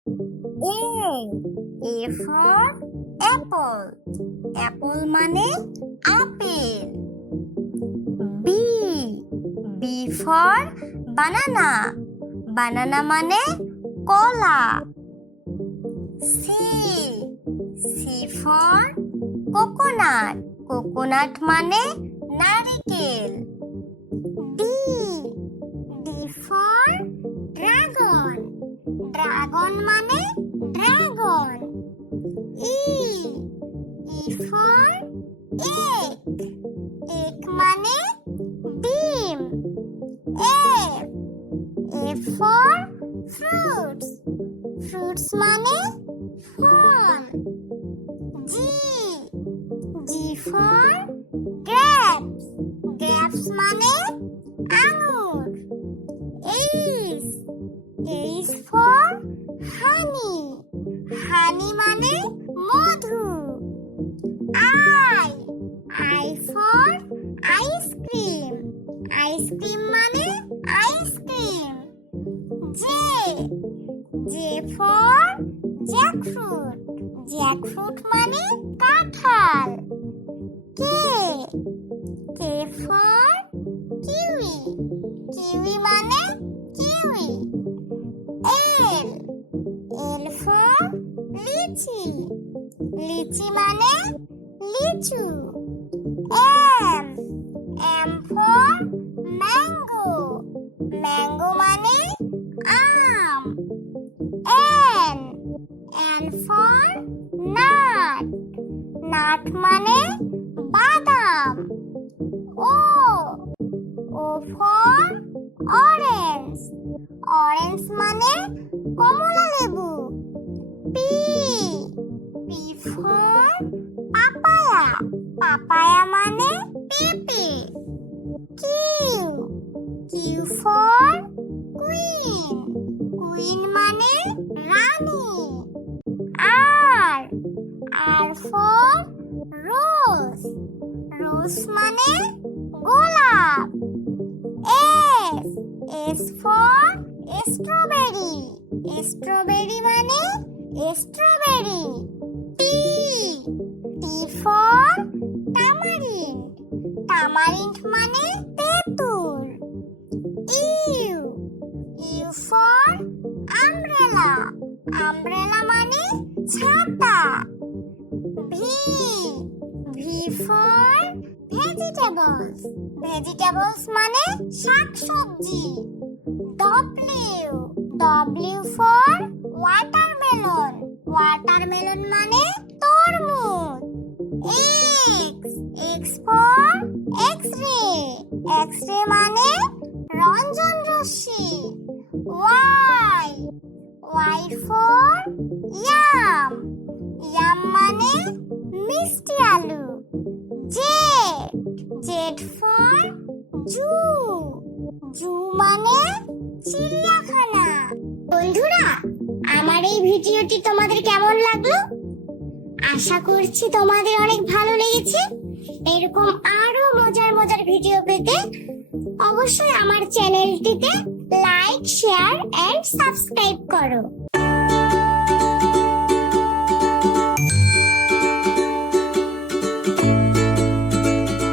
A. A for apple. Apple মানে আপেল। B. B for banana. Banana মানে কলা। C. C for coconut. Coconut মানে নারিকেল। ফ্রুটস মানে ফল G G for grapes grapes মানে আঙুর। H H for honey honey মানে মধু। I I for ice cream ice cream মানে ice cream J for jackfruit jackfruit মানে কাঁঠাল। K? K for kiwi kiwi মানে kiwi L L for lychee lychee মানে লিচু। M M for mango mango মানে আম। For nut. Nut মানে বাদাম। O O for orange orange মানে কমলা লেবু। P P for papaya. Papaya মানে পেঁপে। Q Q for queen. R for rose. Rose মানে গোলাপ। S S for strawberry. Strawberry মানে strawberry. T T for tamarin tamarind মানে তেঁতুল। U U for umbrella umbrella মানে ভেজিটেবলস ভেজিটেবলস মানে শাকসবজি। W W for watermelon watermelon মানে তরমুজ। X X for X ray মানে রঞ্জন রশ্মি ওয়াই ওয়াই ফর ইয়াম মানে চিড়িয়াখানা। বন্ধুরা, আমার এই ভিডিওটি তোমাদের কেমন লাগল? আশা করছি তোমাদের অনেক ভালো লেগেছে। এরকম আরও মজার মজার ভিডিও পেতে অবশ্যই আমার চ্যানেলটিতে লাইক, শেয়ার এন্ড সাবস্ক্রাইব করো।